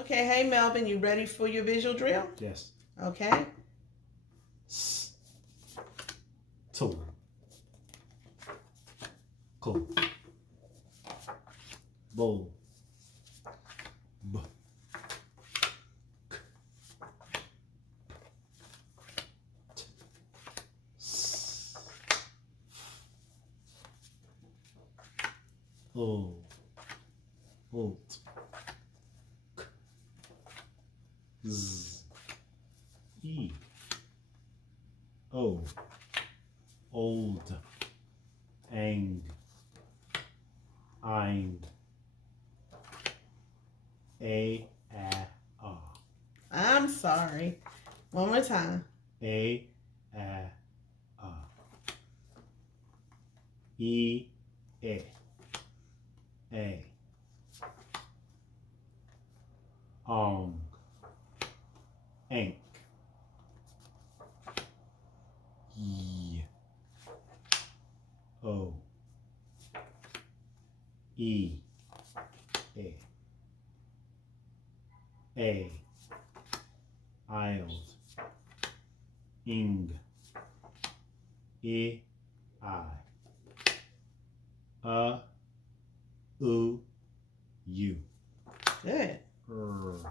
Okay, hey Melvin, you ready for your visual drill? Yes. Okay. S. To. Ko. Bo. B. K. T. S. O. Olt. K. Z. E. O. Old. Ang. Ein. A. I'm sorry. One more time. A. E. A. Ong. Ank. Y. O. E. A. Ild. Ing. I. U. U. Good. Dw.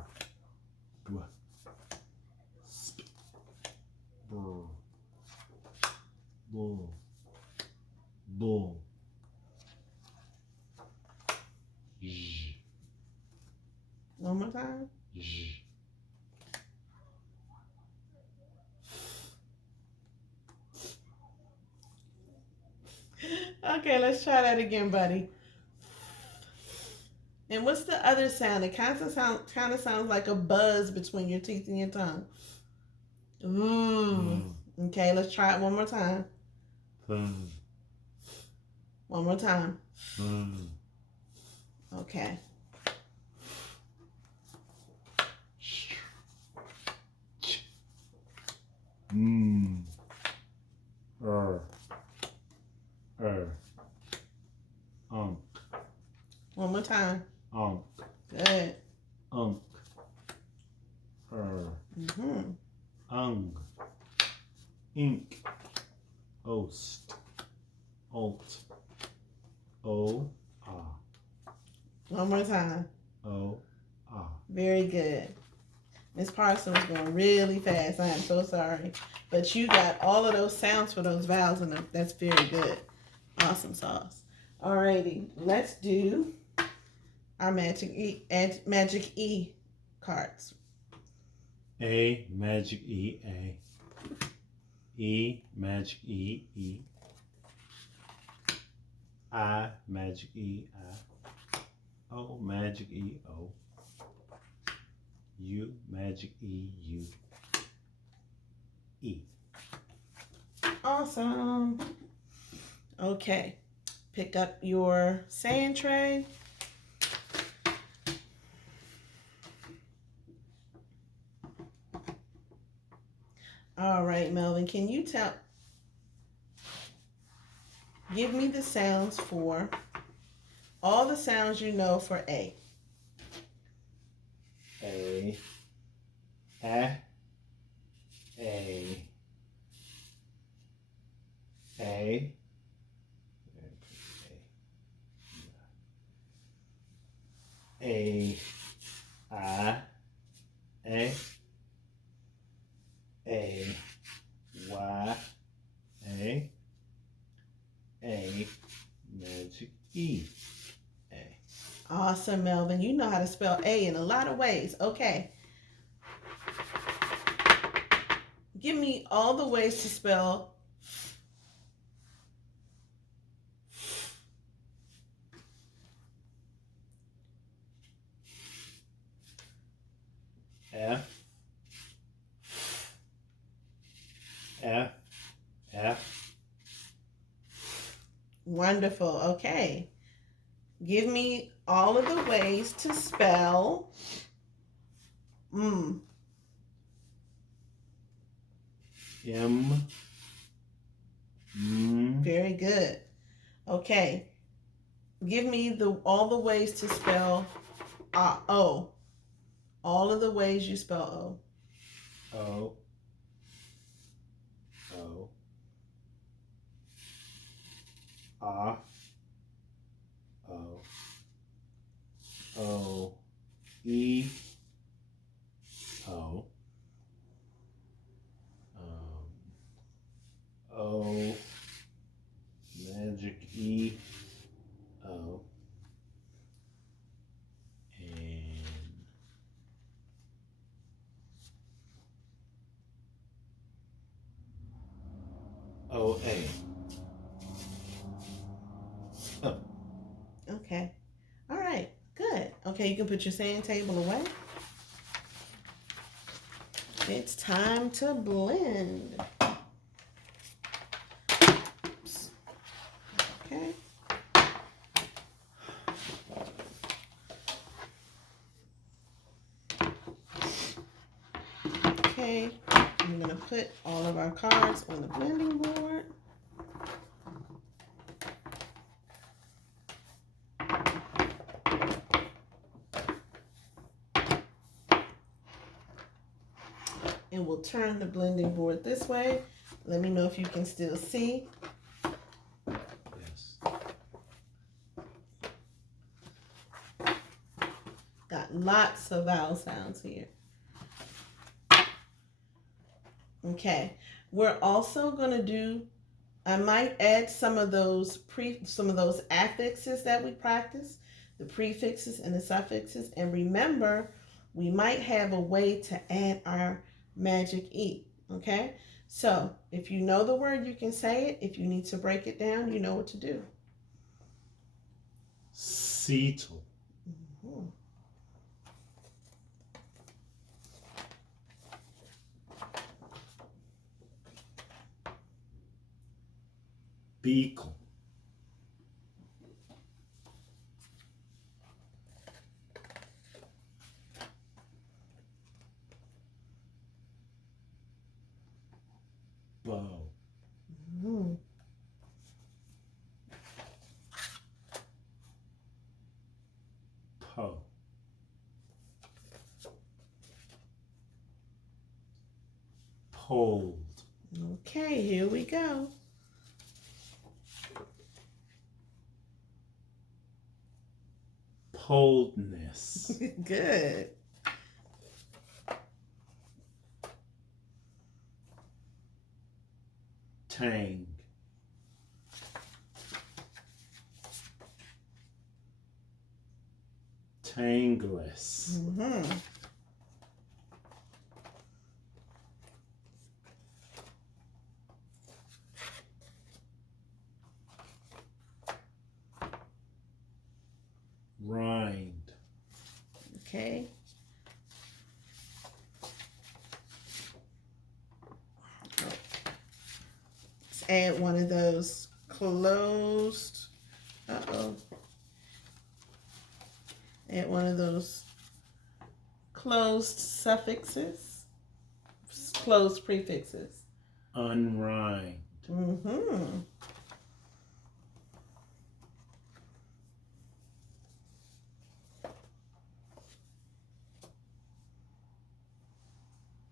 Sp. Br. Bull. Bull. J. One more time. J. Okay, let's try that again, buddy. And what's the other sound? It kind of sounds like a buzz between your teeth and your tongue. Ooh. Okay, let's try it one more time. One more time. Okay. One more time. Good. Ung. Ink. Ost. Alt. O. One more time. O. Very good. Miss Parson was going really fast. I am so sorry. But you got all of those sounds for those vowels in them. That's very good. Awesome sauce. Alrighty, let's do our magic E cards. A, magic E, A. E, magic E, E. I, magic E, I. O, magic E, O. U, magic E, U. E. Awesome. Okay, pick up your sand tray. All right, Melvin, can you give me the sounds for all the sounds you know for A. A. A. A. I. A. A. Y. A. A. Magic E. A. Awesome, Melvin. You know how to spell A in a lot of ways. Okay. Give me all the ways to spell F. F. F. Wonderful. Okay. Give me all of the ways to spell M. Very good. Okay. Give me all the ways to spell O. all of the ways you spell O. O. O. A. O. O. E. O. O. Magic E. O. And O. A. Oh. Okay. All right. Good. Okay, you can put your sand table away. It's time to blend. Oops. Okay. Okay. I'm going to put all of our cards on the blending board. And we'll turn the blending board this way. Let me know if you can still see. Yes. Got lots of vowel sounds here. Okay, we're also going to do, I might add some of those affixes that we practiced, the prefixes and the suffixes. And remember, we might have a way to add our magic E. Okay, so if you know the word, you can say it. If you need to break it down, you know what to do. Cetal. Mhm. Beacle. Bow. Mhm. Po. Polled. Okay, here we go. Poledness. Good. Tang. Tangless. Mm-hmm. Rind. Okay. Let's add one of those closed. Uh-oh. Add one of those closed suffixes, closed prefixes. Unrind. Mm-hmm.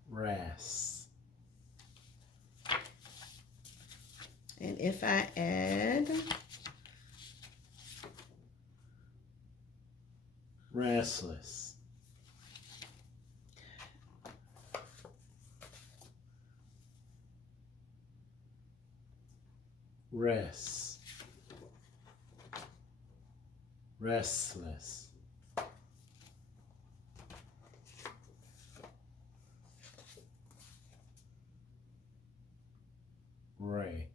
Ras. And if I add Restless. Rest. Restless. Ray.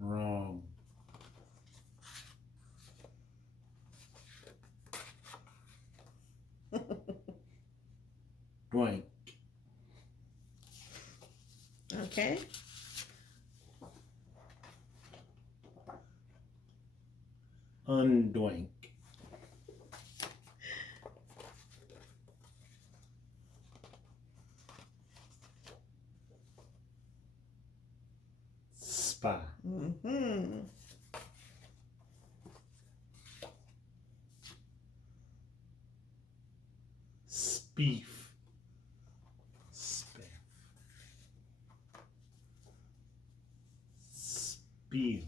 Wrong. Blank. okay. Undoink. Satisfy. Mm-hmm. Spiff. Spiff. Spill.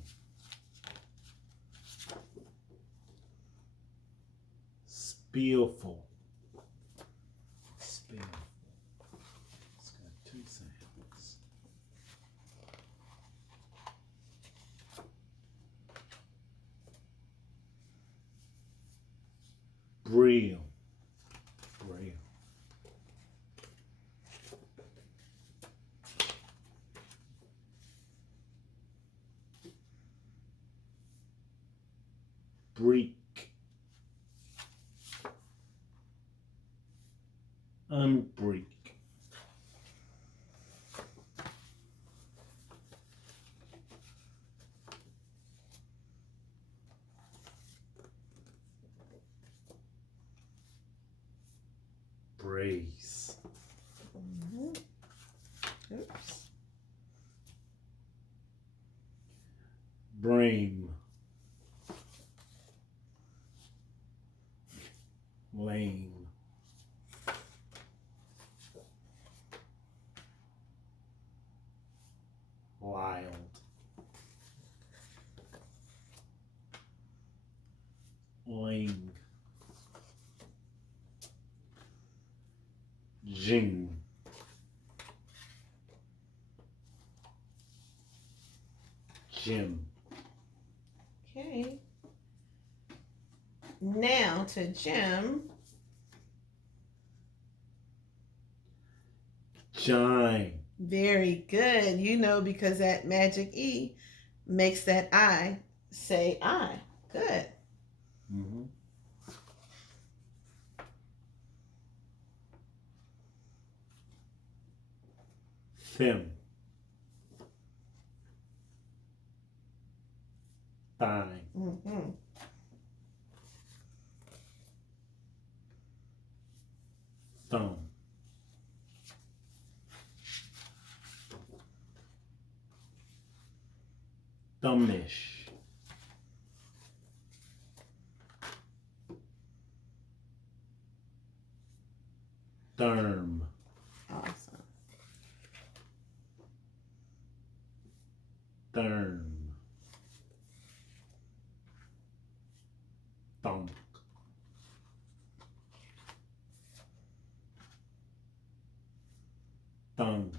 Spillful. Spill. It's got two sounds. Brill. Brill. Break. Unbreak. Brace. Mm-hmm. Oops. Brame. Lame. Wild. Ling. Jing. Jim. Okay. Now to Jim. Jine. Very good. You know, because that magic E makes that I say I. Good. Mm-hmm. Them. Thine. Mm-hmm. Thumb. Thumbish. Therm. Awesome. Therm. Thunk. Thumb.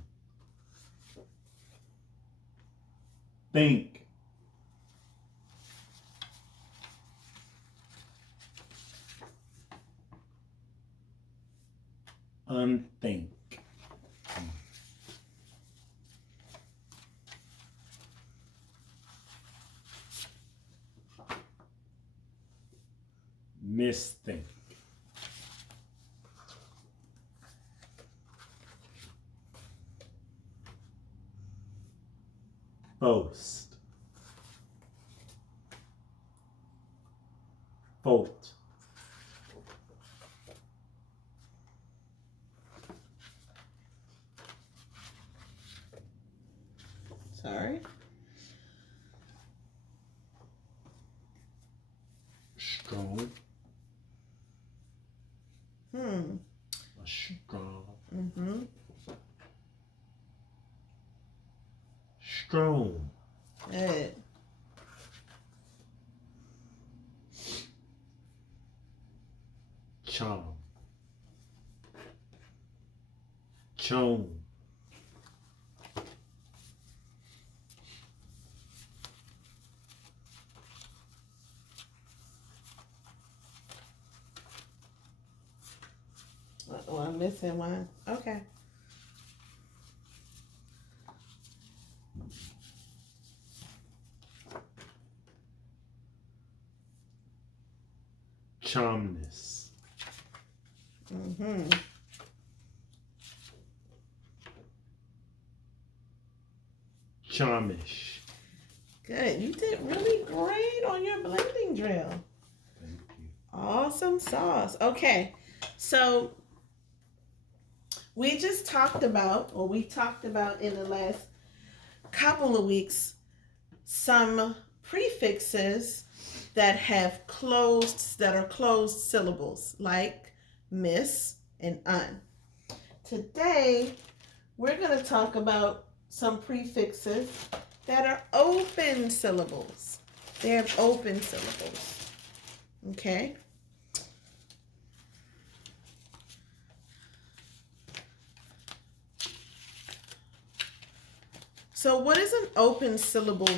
Think. Unthink. Misthink. Boast. Fault. Sorry. Strong. Hmm. A strong. Mm-hmm. Strong. Good. Charm. Chone. Oh, I'm missing one. Okay. Charmness. Mm-hmm. Charmish. Good. You did really great on your blending drill. Thank you. Awesome sauce. Okay. So we talked about in the last couple of weeks some prefixes that are closed syllables, like miss and un. Today, we're going to talk about some prefixes that are open syllables. They're open syllables. Okay? So what is an open syllable?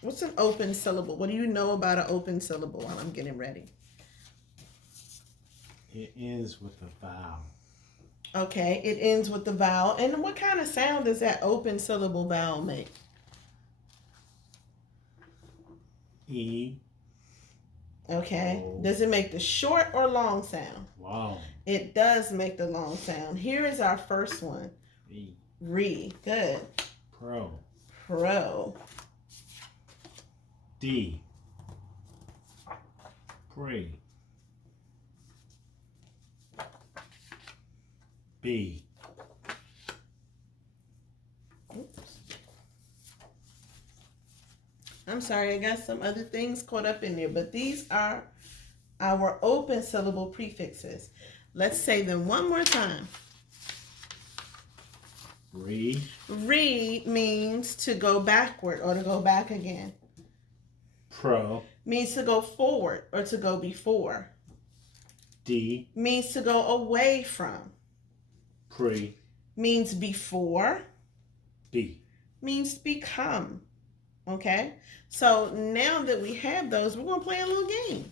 What's an open syllable? What do you know about an open syllable while I'm getting ready? It ends with a vowel. Okay, it ends with the vowel. And what kind of sound does that open syllable vowel make? E. Okay. O. Does it make the short or long sound? Long. It does make the long sound. Here is our first one. E. Re. Good. Pro. Pro. D. Pre. B. Oops. I'm sorry, I got some other things caught up in there, but these are our open syllable prefixes. Let's say them one more time. Re. Re means to go backward or to go back again. Pro. Means to go forward or to go before. D. Means to go away from. Pre. Means before. B. Means become. Okay? So now that we have those, we're going to play a little game.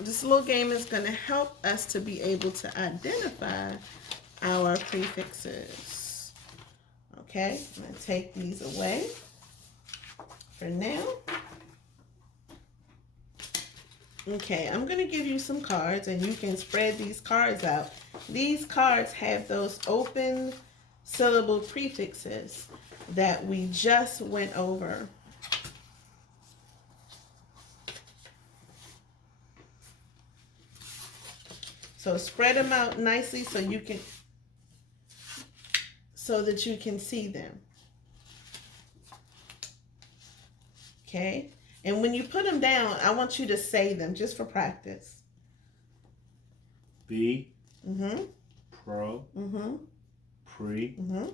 This little game is going to help us to be able to identify our prefixes. Okay? I'm going to take these away for now. Okay, I'm going to give you some cards and you can spread these cards out. These cards have those open syllable prefixes that we just went over. So spread them out nicely so that you can see them. Okay? And when you put them down, I want you to say them just for practice. B. Mm-hmm. Pro. Mm-hmm. Pre. Mm-hmm.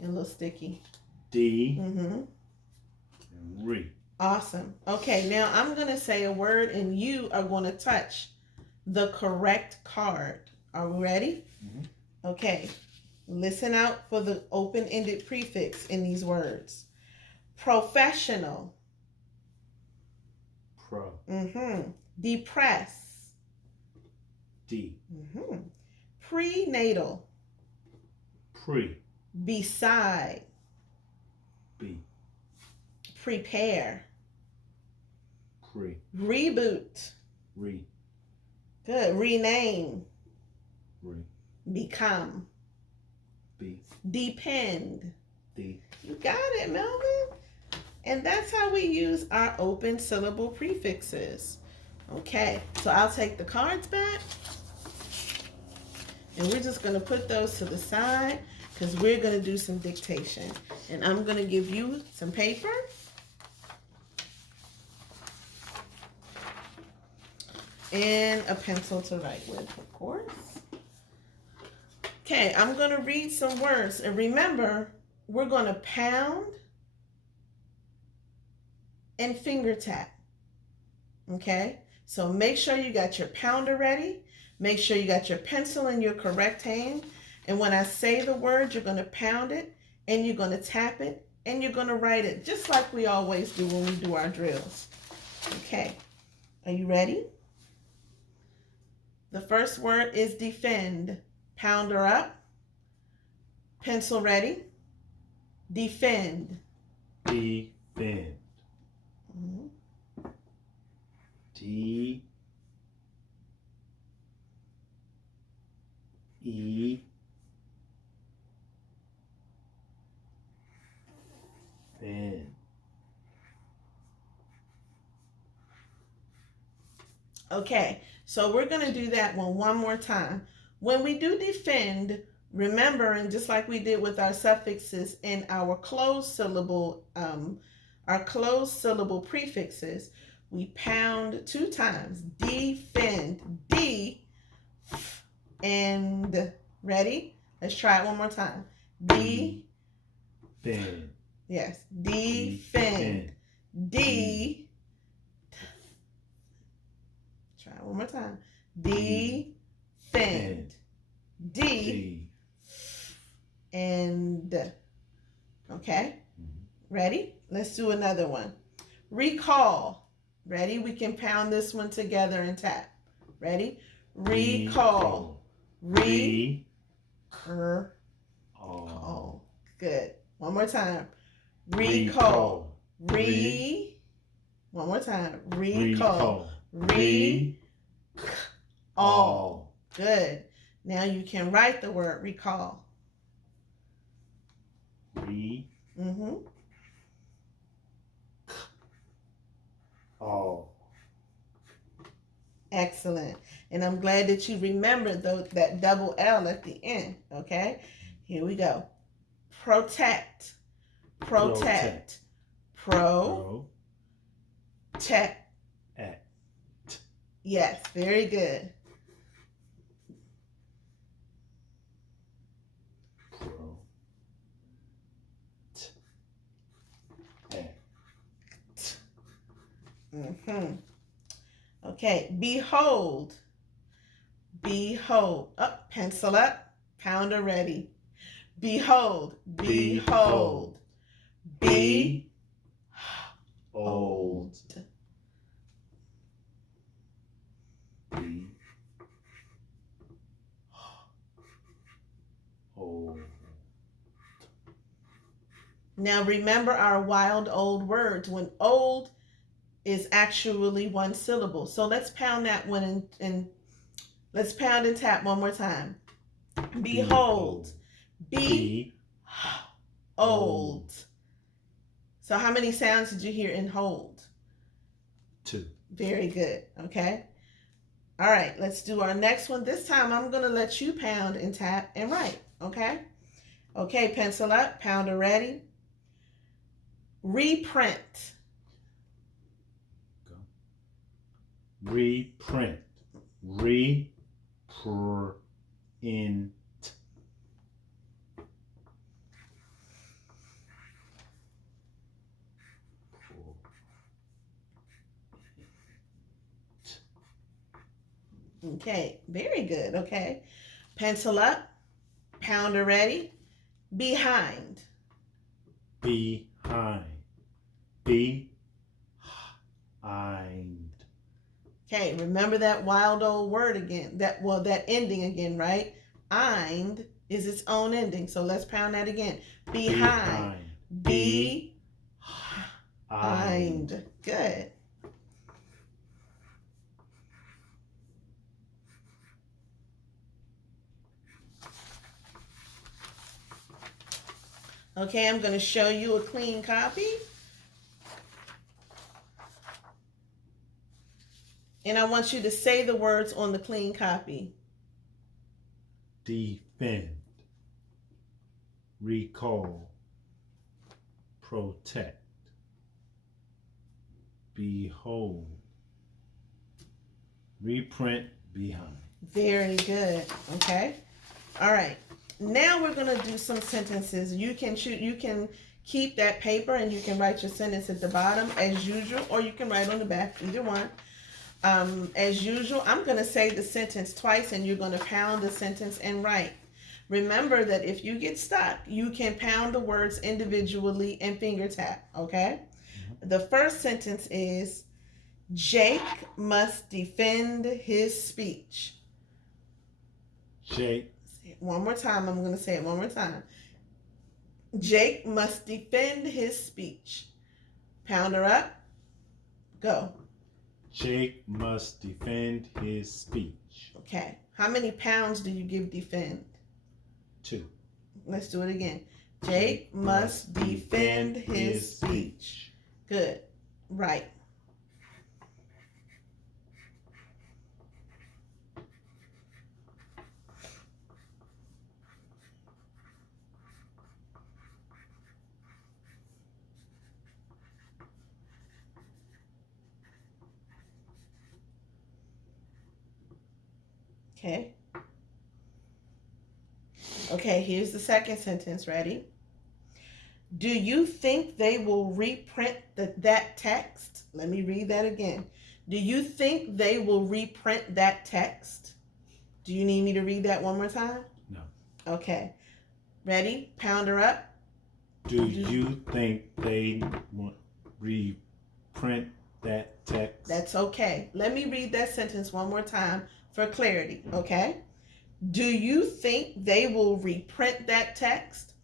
And a little sticky. D. Mm-hmm. And re. Awesome. Okay, now I'm going to say a word and you are going to touch the correct card. Are we ready? Mm-hmm. Okay. Listen out for the open-ended prefix in these words. Professional. Pro. Mm-hmm. Depress. D. Mm-hmm. Prenatal. Pre. Beside. B. Prepare. Pre. Reboot. Re. Good. Rename. Re. Become. B. Depend. D. You got it, Melvin. And that's how we use our open syllable prefixes. Okay, so I'll take the cards back. And we're just going to put those to the side because we're going to do some dictation. And I'm going to give you some paper. And a pencil to write with, of course. Okay, I'm going to read some words. And remember, we're going to pound and finger tap. Okay? So make sure you got your pounder ready. Make sure you got your pencil in your correct hand. And when I say the word, you're going to pound it and you're going to tap it and you're going to write it just like we always do when we do our drills. Okay. Are you ready? The first word is defend. Pounder up. Pencil ready. Defend. Defend. Mm-hmm. D. E. Fend. Okay, so we're going to do that one more time. When we do defend, remember, and just like we did with our suffixes in our closed syllable prefixes, we pound 2 times. Defend. D and ready? Let's try it one more time. D. Defend. Yes. Defend. D. Try it one more time. Defend. D. And. Okay. Ready? Let's do another one. Recall. Ready? We can pound this one together and tap. Ready? Recall. Recall. Good. One more time. Recall. One more time. Recall. All. Good. Now you can write the word recall. All. Excellent. And I'm glad that you remembered that double L at the end. Okay? Here we go. Protect. Protect. Protect. Yes, very good. Okay, behold. Behold. Up, pencil up, pounder ready. Behold. Behold. Be old. Now remember our wild old words when old is actually one syllable. So let's pound that one and let's pound and tap one more time. Behold. Be old. So how many sounds did you hear in hold? 2. Very good. Okay. All right. Let's do our next one. This time I'm going to let you pound and tap and write. Okay. Okay. Pencil up. Pounder ready. Reprint. Go. Reprint. Reprint. Okay, very good. Okay, pencil up, pounder ready. Behind. Behind. Behind. Okay, remember that wild old word again. That ending again, right? Ind is its own ending. So let's pound that again. Behind. Behind. Good. Okay, I'm going to show you a clean copy. And I want you to say the words on the clean copy. Defend. Recall. Protect. Behold. Reprint. Behind. Very good. Okay. All right. Now we're going to do some sentences. You can keep that paper and you can write your sentence at the bottom as usual, or you can write on the back, either one. As usual, I'm going to say the sentence twice and you're going to pound the sentence and write. Remember that if you get stuck, you can pound the words individually and finger tap, okay? The first sentence is, Jake must defend his speech. Jake. One more time. I'm going to say it one more time. Jake must defend his speech. Pounder up. Go. Jake must defend his speech. Okay. How many pounds do you give defend? 2. Let's do it again. Jake must defend his speech. Good. Right. Okay. Okay, here's the second sentence. Ready? Do you think they will reprint that text? Let me read that again. Do you think they will reprint that text? Do you need me to read that one more time? No. Okay. Ready? Pounder up. Do you think they will reprint that text? That's okay. Let me read that sentence one more time for clarity, okay? Do you think they will reprint that text?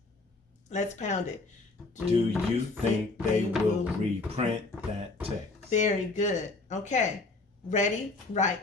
Let's pound it. Do you think they will reprint that text? Very good. Okay. Ready? Right.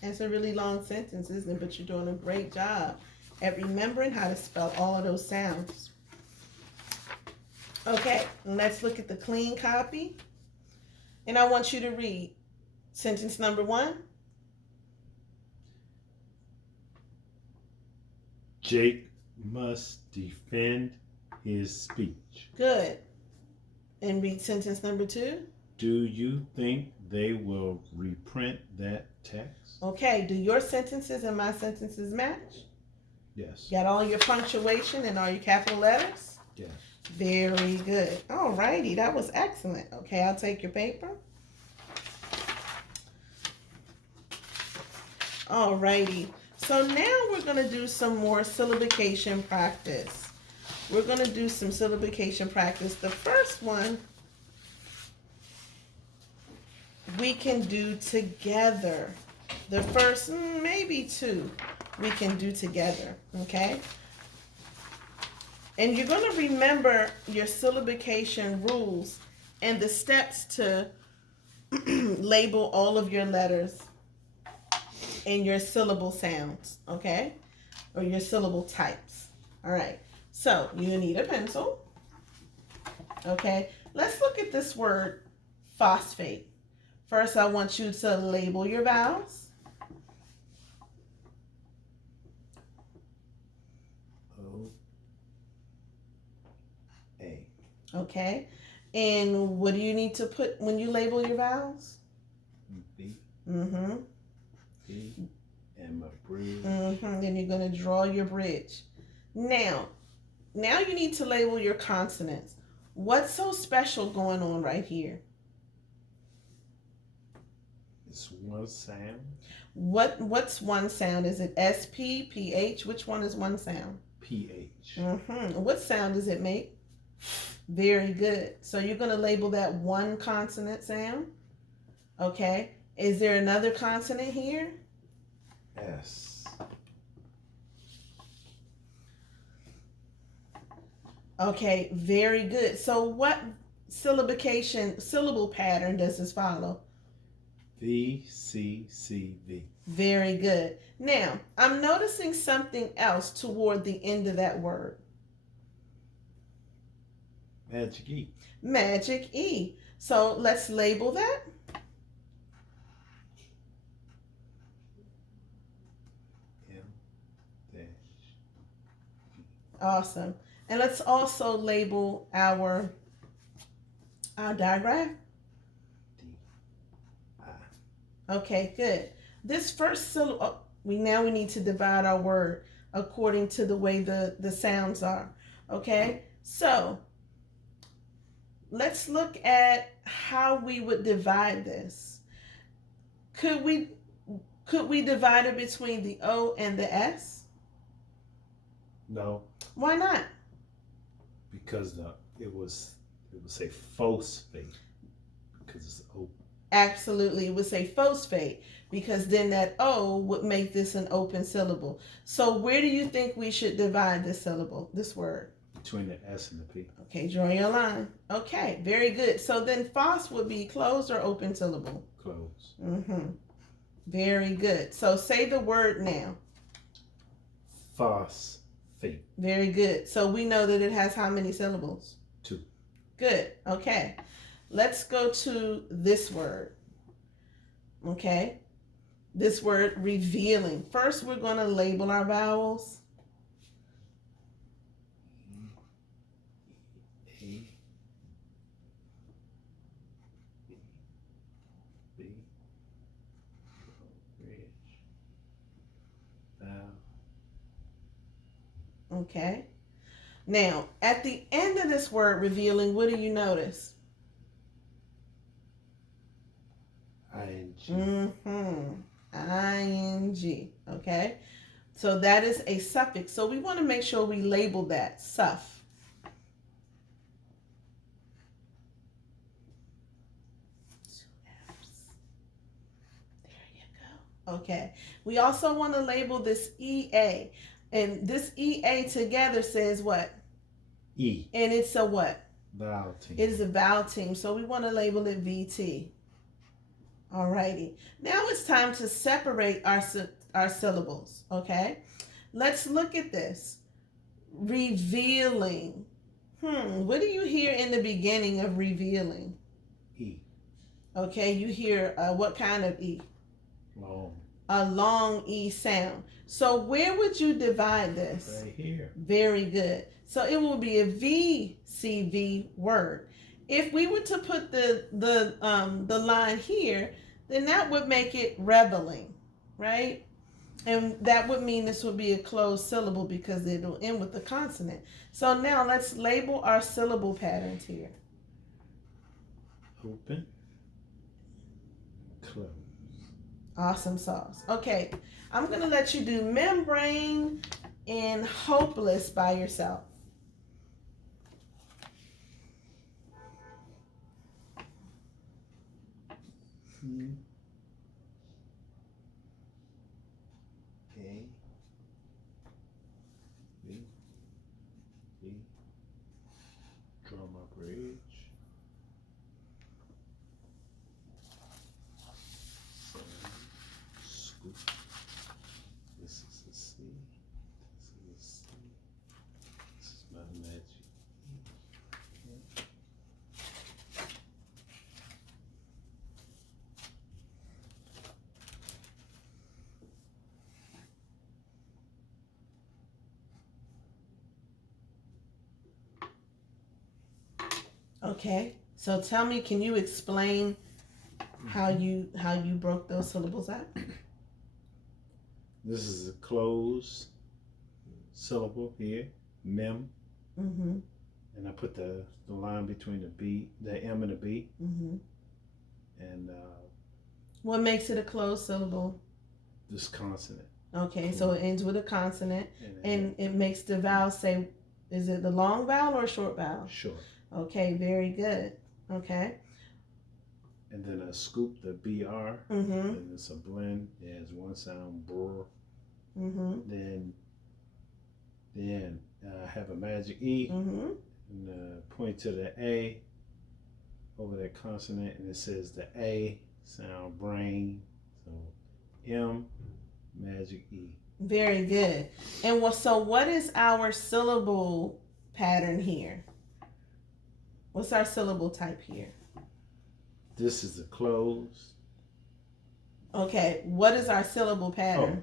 It's a really long sentence, isn't it? But you're doing a great job at remembering how to spell all of those sounds. Okay, let's look at the clean copy. And I want you to read sentence number 1. Jake must defend his speech. Good. And read sentence number 2. Do you think they will reprint that text? Okay, do your sentences and my sentences match? Yes. Got all your punctuation and all your capital letters? Yes. Very good. All righty, that was excellent. Okay, I'll take your paper. All righty. So now we're going to do some more syllabication practice. We're going to do some syllabication practice. The first one we can do together. The first, maybe 2, we can do together, okay? And you're going to remember your syllabication rules and the steps to label all of your letters and your syllable sounds, okay? Or your syllable types. All right. So you need a pencil. Okay. Let's look at this word phosphate. First, I want you to label your vowels. O-A. Okay. And what do you need to put when you label your vowels? B. Mm-hmm. B. And my bridge. Mm-hmm. Then you're going to draw your bridge. Now you need to label your consonants. What's so special going on right here? It's one sound. What's one sound? Is it SP, PH? Which one is one sound? PH. Mm-hmm. What sound does it make? Very good. So you're going to label that one consonant sound. Okay. Is there another consonant here? S. Okay, very good. So what syllable pattern does this follow? V, C, C, V. Very good. Now, I'm noticing something else toward the end of that word. Magic E. Magic E. So let's label that. Awesome. And let's also label our diagram. D, I. Okay, good. This first syllable, we need to divide our word according to the way the sounds are. Okay, so let's look at how we would divide this. Could we divide it between the O and the S? No. Why not? Because it was a phosphate because it's open. Absolutely, it would say phosphate because then that O would make this an open syllable. So where do you think we should divide this syllable, this word? Between the S and the P. Okay, draw your line. Okay, very good. So then phos would be closed or open syllable? Close. Mm-hmm. Very good. So say the word now. Phosphate. Fee. Very good. So we know that it has how many syllables? 2. Good. Okay. Let's go to this word. Okay. This word revealing. First, we're going to label our vowels. A, B, B, bridge, vowel. Okay. Now, at the end of this word revealing, what do you notice? ING. ING. Okay. So that is a suffix. So we want to make sure we label that suff. There you go. Okay. We also want to label this EA. And this EA together says what? E. And it's a what? Vowel team. It is a vowel team. So we want to label it VT. Alrighty. Now it's time to separate our syllables. Okay. Let's look at this. Revealing. What do you hear in the beginning of revealing? E. Okay, you hear what kind of E? Long. A long E sound. So where would you divide this? Right here. Very good. So it will be a VCV word. If we were to put the line here, then that would make it reveling, right? And that would mean this would be a closed syllable because it'll end with a consonant. So now let's label our syllable patterns here. Open. Close. Awesome sauce. Okay, I'm going to let you do membrane and hopeless by yourself. A, B, B, draw my bridge, scoop, this is a C, this is a C, this is my magic E. Okay, so tell me, can you explain how you broke those syllables out? This is a closed syllable here, mem, Mm-hmm. and I put the line between the B, the M and the B, Mm-hmm. and What makes it a closed syllable? this consonant. Okay, so it ends with a consonant, And and it makes the vowel say, is it the long vowel or a short vowel? short. Okay, very good. Okay. And then I scoop the BR, Mm-hmm. and it's a blend. It has one sound, brr. Mm-hmm. Then I have a magic E, Mm-hmm. and point to the A over that consonant, and it says the A sound brain. So M, magic E. Very good. And what is our syllable pattern here? What's our syllable type here? This is a close. Okay, what is our syllable pattern?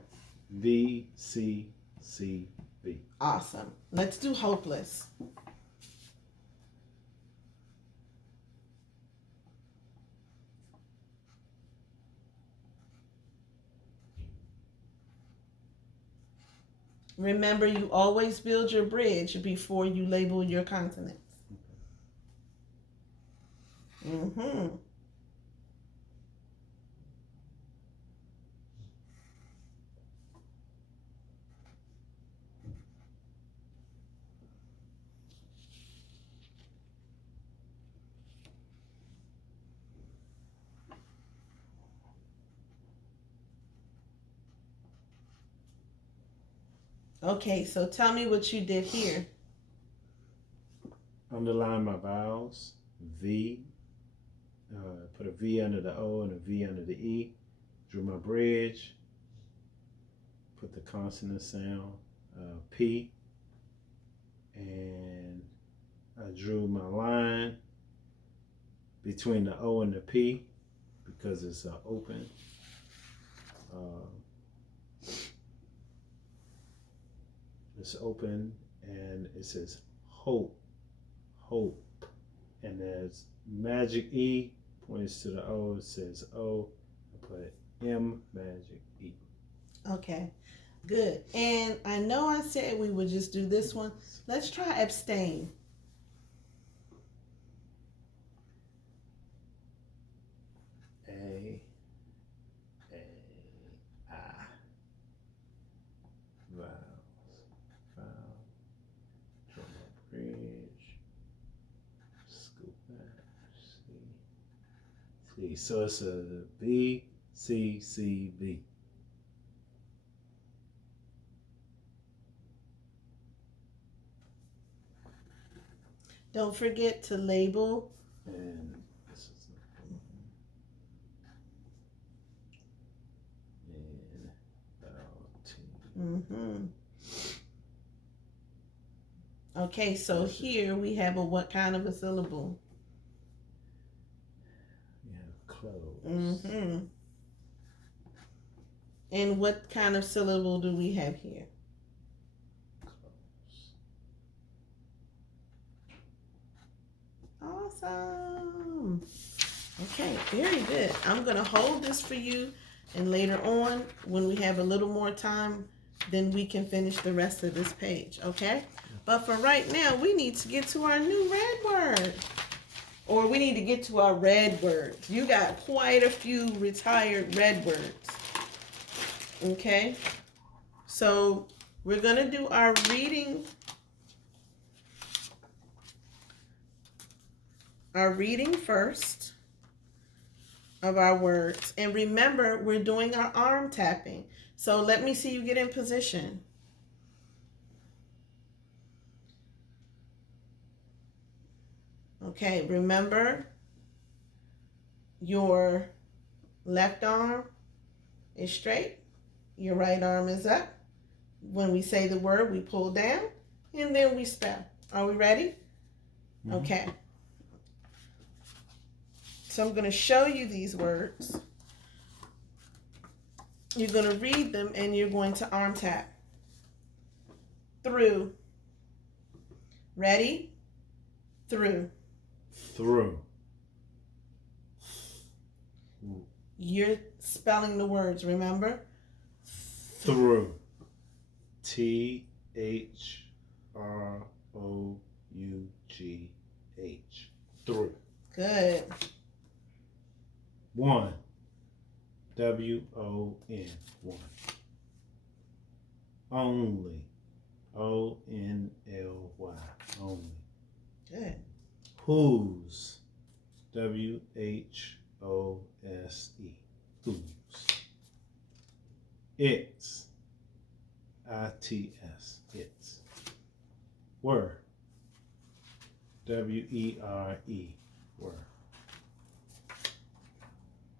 V, C, C, B. Awesome. Let's do hopeless. Remember, you always build your bridge before you label your consonants. Mm-hmm. Okay, so tell me what you did here. Underline my vowels. V. Put a V under the O and a V under the E. Drew my bridge. Put the consonant sound. P. and I drew my line between the O and the P because it's open. It's open and it says hope, hope. And there's magic E points to the O. It says O. I put M magic E. Okay, good. And I know I said we would just do this one. Let's try abstain. A I vowels, vowel, drum up bridge, scoop back, C. So it's a B C C B. Don't forget to label. And this is and vowel T. Mm-hmm. Okay, so here we have a what kind of a syllable? We have close. Mm-hmm. And what kind of syllable do we have here? Close. Awesome. Okay, very good. I'm going to hold this for you, and later on, when we have a little more time, then we can finish the rest of this page, okay? But for right now, we need to get to our new red word. Or we need to get to our red words. You got quite a few retired red words. Okay? So we're going to do our reading. Our reading first of our words. And remember, we're doing our arm tapping. So let me see you get in position. Okay, remember, your left arm is straight, your right arm is up. When we say the word, we pull down, and then we spell. Are we ready? Mm-hmm. Okay. So I'm going to show you these words. You're going to read them, and you're going to arm tap. Through. Ready? Through. Through. You're spelling the words, remember? Through. THROUGH. Through. Good. One. WON. One. Only. ONLY. Only. Good. Whose. WHOSE. Whose. Its. ITS. Its. Were. WERE. Were.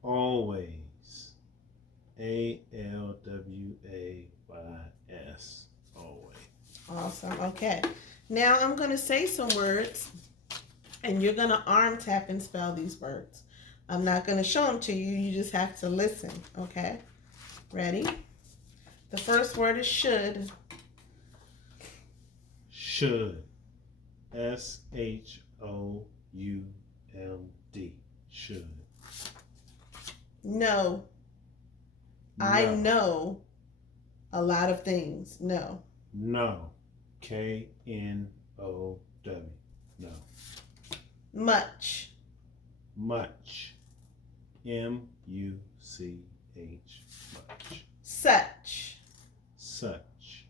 Always. ALWAYS. Always. Awesome. Okay. Now I'm going to say some words, and you're going to arm tap and spell these words. I'm not going to show them to you. You just have to listen. Okay? Ready? The first word is should. Should. SHOULD. Should. No. I know a lot of things. No. No. KNOW. No. Much. Much. MUCH. Much. Such. Such.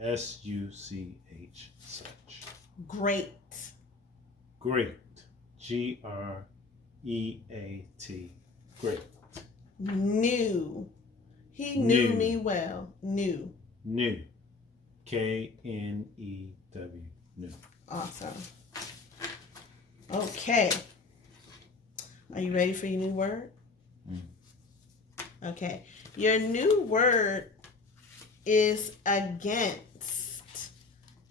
SUCH. Such. Great. Great. GREAT. Great. New. He knew me well. New. New. KNEW. New. Awesome. Okay. Are you ready for your new word? Okay. Your new word is against.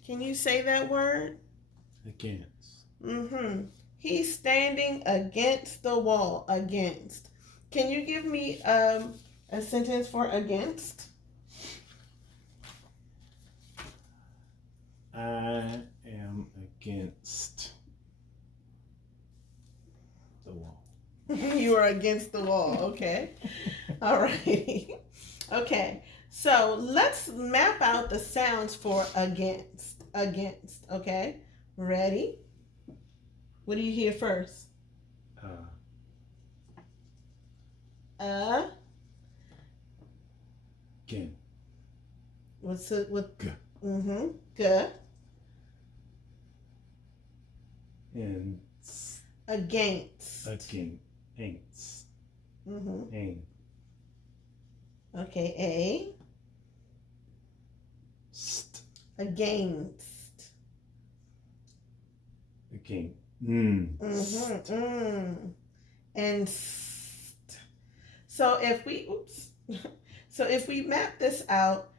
Can you say that word? Against. Mm-hmm. He's standing against the wall. Against. Can you give me a sentence for against? I am against the wall. You are against the wall. Okay. All right. Okay. So let's map out the sounds for against. Against. Okay. Ready? What do you hear first? Again. What's it? What? G. Mm-hmm. Good. And Against. again. Aints. Mm-hmm. Ain. Okay. St. Against. Again. Mm-hmm. And so if we so if we map this out,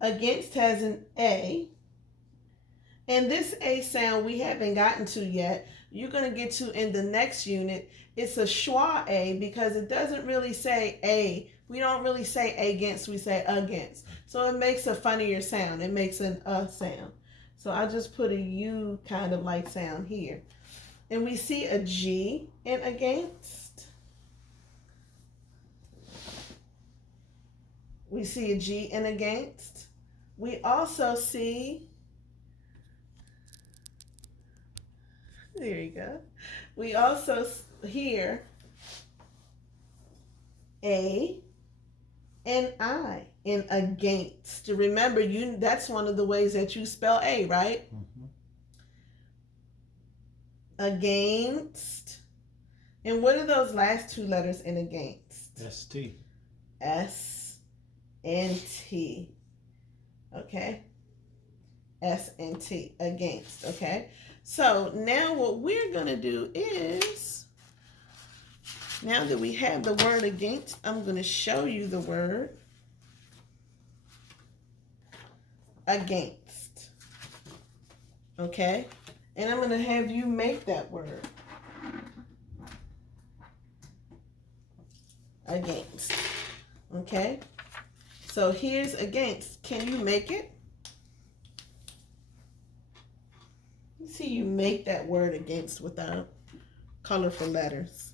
against has an A, and this A sound we haven't gotten to yet. You're gonna get to in the next unit. It's a schwa A because it doesn't really say A. We don't really say against. We say against. So it makes a funnier sound. It makes an sound. So I just put a U kind of like sound here. And we see a G in against. We see a G in against. We also see, there you go. We also hear A and I in against. Remember, that's one of the ways that you spell A, right? Mm-hmm. Against. And what are those last two letters in against? ST. S and T. Okay. S and T. Against. Okay. So now what we're going to do is, now that we have the word against, I'm going to show you the word against. Okay. And I'm going to have you make that word. Against. Okay. So here's against. Can you make it? Let's see you make that word against without colorful letters.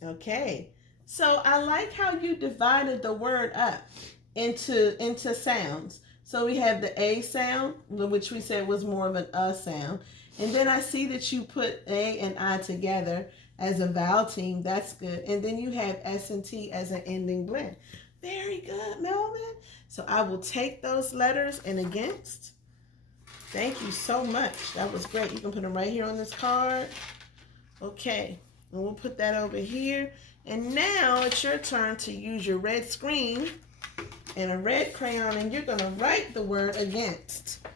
Okay, so I like how you divided the word up into sounds. So we have the A sound, which we said was more of an sound. And then I see that you put A and I together as a vowel team. That's good. And then you have S and T as an ending blend. Very good, Melvin. So I will take those letters and against. Thank you so much. That was great. You can put them right here on this card. Okay. And we'll put that over here. And now it's your turn to use your red screen and a red crayon, and you're going to write the word against.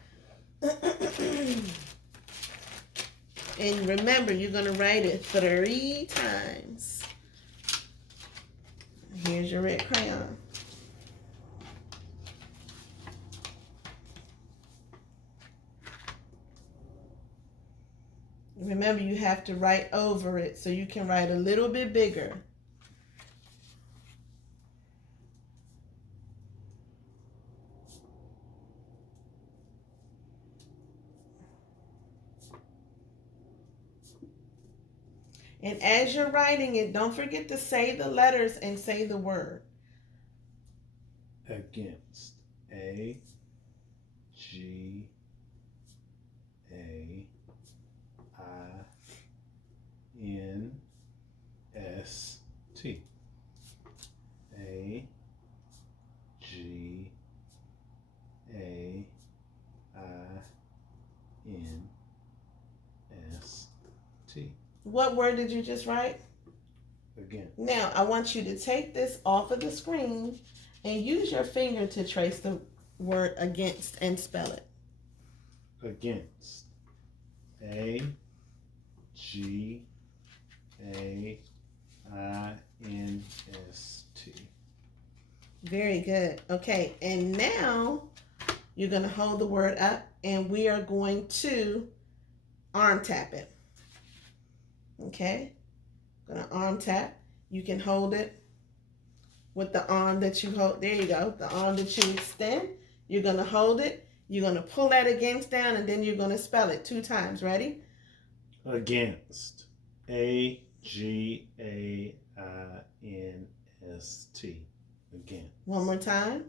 And remember, you're going to write it 3 times. Here's your red crayon. Remember, you have to write over it so you can write a little bit bigger. And as you're writing it, don't forget to say the letters and say the word. Against. A. G. A. I. N. S. T. A. G A I N S T. What word did you just write? Again. Now, I want you to take this off of the screen and use your finger to trace the word against and spell it. Against. A G A I N S T. Very good. Okay, and now you're going to hold the word up and we are going to arm tap it. Okay, going to arm tap. You can hold it with the arm that you hold. There you go. The arm that you extend. You're going to hold it. You're going to pull that against down and then you're going to spell it 2 times. Ready? Against. A G A I N S T. Again. One more time.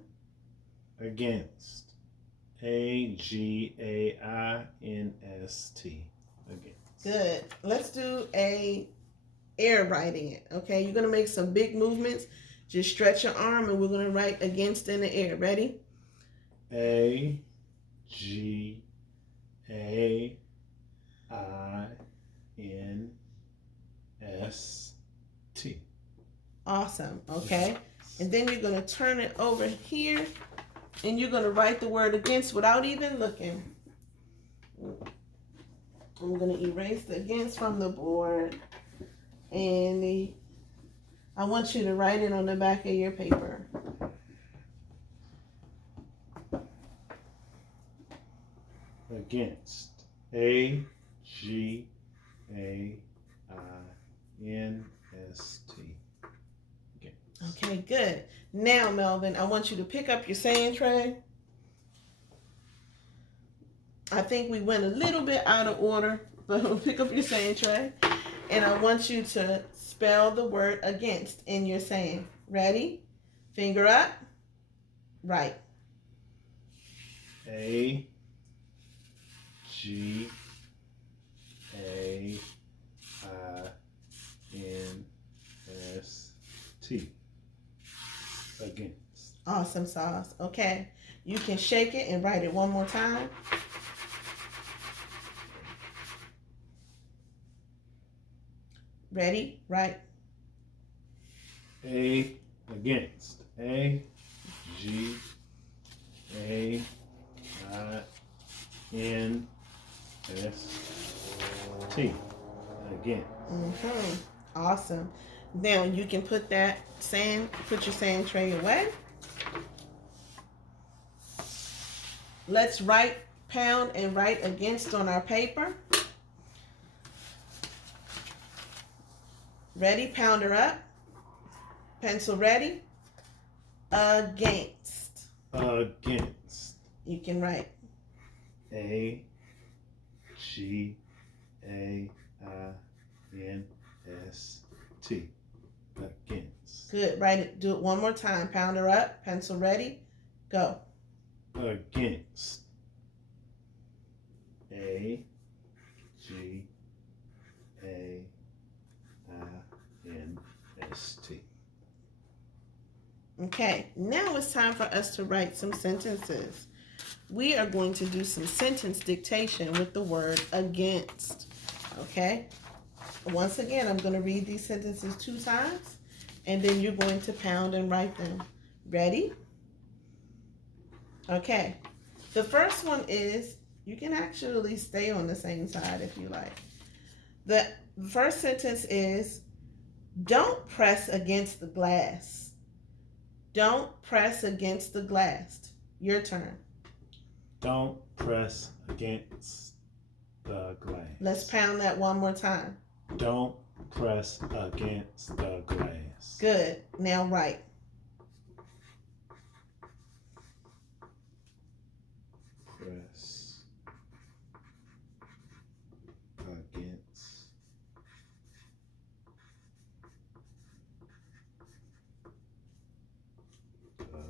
Against. A G A I N S T. Against. Good. Let's do a air writing it. Okay, you're going to make some big movements. Just stretch your arm and we're going to write against in the air. Ready? A G A I N S T. Awesome. Okay. And then you're going to turn it over here and you're going to write the word against without even looking. I'm going to erase the against from the board and I want you to write it on the back of your paper. Against. A G A I N S T. Okay, good. Now, Melvin, I want you to pick up your saying tray. I think we went a little bit out of order, but pick up your saying tray. And I want you to spell the word against in your saying. Ready? Finger up. Right. A G A I N S T. Against. Awesome sauce. Okay. You can shake it and write it one more time. Ready? Right. A against. A G A I N S T. Again. Awesome. Now you can put that put your sand tray away. Let's write, pound and write against on our paper. Ready? Pounder up. Pencil ready. Against. Against. You can write. A G A I N S T. Against. Good. Write it. Do it one more time. Pounder up. Pencil ready. Go. Against. A G A I N S T. Okay. Now it's time for us to write some sentences. We are going to do some sentence dictation with the word against. Okay. Once again, I'm going to read these sentences 2 times, and then you're going to pound and write them. Ready? Okay. The first one is, you can actually stay on the same side if you like. The first sentence is, don't press against the glass. Don't press against the glass. Your turn. Don't press against the glass. Let's pound that one more time. Don't press against the glass. Good. Now write. Press against the glass.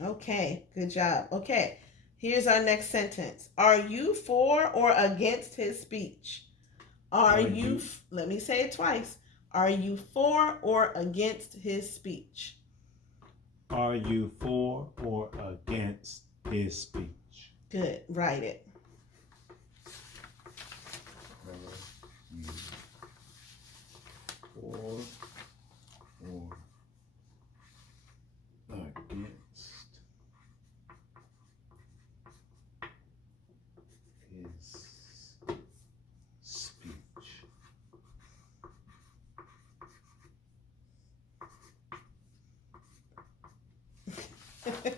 Okay, good job. Okay, here's our next sentence. Are you for or against his speech? Let me say it twice. Are you for or against his speech? Are you for or against his speech? Good. Write it. Are you for or against his speech?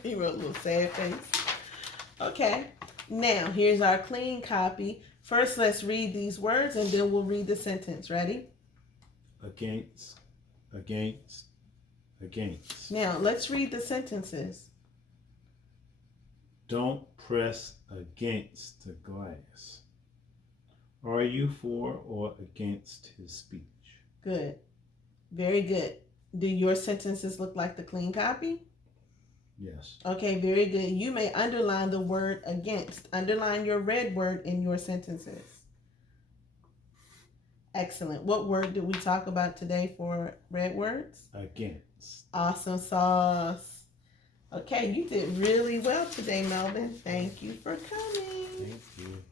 He wrote a little sad face. Okay. Now, here's our clean copy. First, let's read these words and then we'll read the sentence. Ready? Against, against, against. Now, let's read the sentences. Don't press against the glass. Are you for or against his speech? Good. Very good. Do your sentences look like the clean copy? Yes. Okay, very good. You may underline the word against. Underline your red word in your sentences. Excellent. What word did we talk about today for red words? Against. Awesome sauce. Okay, you did really well today, Melvin. Thank you for coming. Thank you.